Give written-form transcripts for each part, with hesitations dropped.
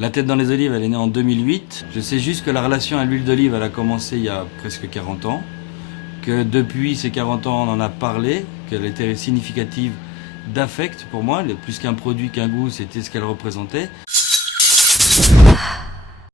La tête dans les olives, elle est née en 2008. Je sais juste que la relation à l'huile d'olive, elle a commencé il y a presque 40 ans. Que depuis ces 40 ans, on en a parlé, qu'elle était significative d'affect pour moi. Plus qu'un produit, qu'un goût, c'était ce qu'elle représentait.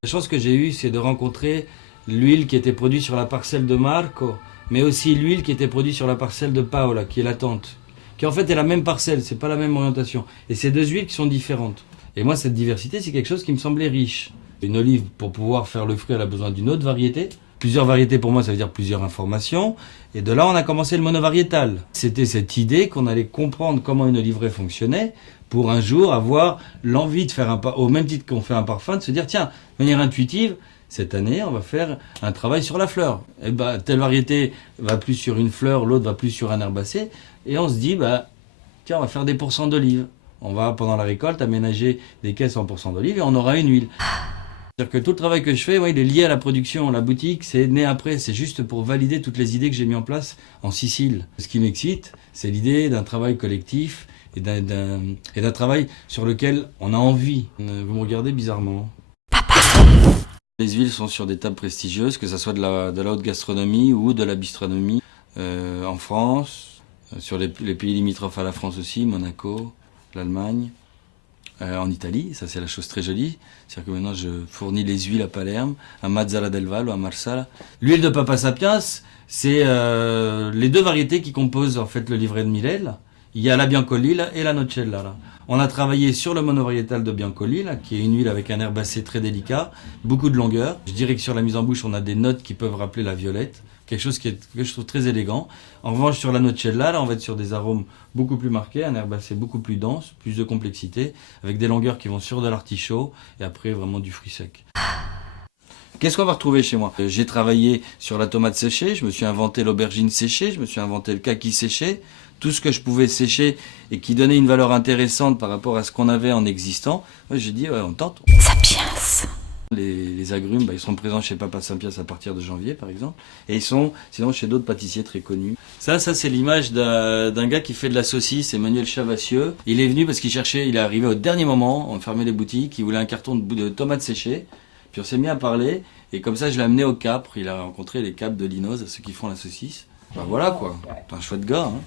La chance que j'ai eue, c'est de rencontrer l'huile qui était produite sur la parcelle de Marco, mais aussi l'huile qui était produite sur la parcelle de Paola, qui est la tante. Qui en fait est la même parcelle, c'est pas la même orientation. Et c'est deux huiles qui sont différentes. Et moi, cette diversité, c'est quelque chose qui me semblait riche. Une olive, pour pouvoir faire le fruit, elle a besoin d'une autre variété. Plusieurs variétés, pour moi, ça veut dire plusieurs informations. Et de là, on a commencé le monovariétal. C'était cette idée qu'on allait comprendre comment une oliveraie fonctionnait pour un jour avoir l'envie de faire au même titre qu'on fait un parfum, de se dire, tiens, de manière intuitive, cette année, on va faire un travail sur la fleur. Et telle variété va plus sur une fleur, l'autre va plus sur un herbacé. Et on se dit, tiens, on va faire des pourcents d'olives. On va, pendant la récolte, aménager des caisses en pourcents d'olives et on aura une huile. C'est-à-dire que tout le travail que je fais, il est lié à la production. La boutique, c'est né après. C'est juste pour valider toutes les idées que j'ai mis en place en Sicile. Ce qui m'excite, c'est l'idée d'un travail collectif et d'un travail sur lequel on a envie. Vous me regardez bizarrement. Les huiles sont sur des tables prestigieuses, que ce soit de la haute gastronomie ou de la bistronomie en France, sur les pays limitrophes à la France aussi, Monaco, l'Allemagne, en Italie, ça c'est la chose très jolie. C'est-à-dire que maintenant je fournis les huiles à Palerme, à Mazara del Vallo, à Marsala. L'huile de Papa Sapiens, c'est les deux variétés qui composent en fait le livret de Millet. Il y a la Biancolilla et la Nocella. On a travaillé sur le monovariétal de Biancolilla, qui est une huile avec un herbacé très délicat, beaucoup de longueur. Je dirais que sur la mise en bouche, on a des notes qui peuvent rappeler la violette, quelque chose que je trouve très élégant. En revanche, sur la Nocella, là, on va être sur des arômes beaucoup plus marqués, un herbacé beaucoup plus dense, plus de complexité, avec des longueurs qui vont sur de l'artichaut, et après vraiment du fruit sec. Qu'est-ce qu'on va retrouver chez moi? J'ai travaillé sur la tomate séchée, je me suis inventé l'aubergine séchée, je me suis inventé le kaki séché, tout ce que je pouvais sécher et qui donnait une valeur intéressante par rapport à ce qu'on avait en existant. Moi, j'ai dit, ouais, on tente. Sapiens. Les agrumes, ils sont présents chez Papa Sapiens à partir de janvier, par exemple. Et ils sont, sinon, chez d'autres pâtissiers très connus. Ça c'est l'image d'un gars qui fait de la saucisse, Emmanuel Chavassieux. Il est venu parce qu'il cherchait, il est arrivé au dernier moment, on fermait les boutiques, il voulait un carton de tomates séchées. Puis on s'est mis à parler, et comme ça, je l'ai amené au Capre. Il a rencontré les Capres de Linoz, ceux qui font la saucisse. Voilà quoi, c'est un chouette gars. Hein.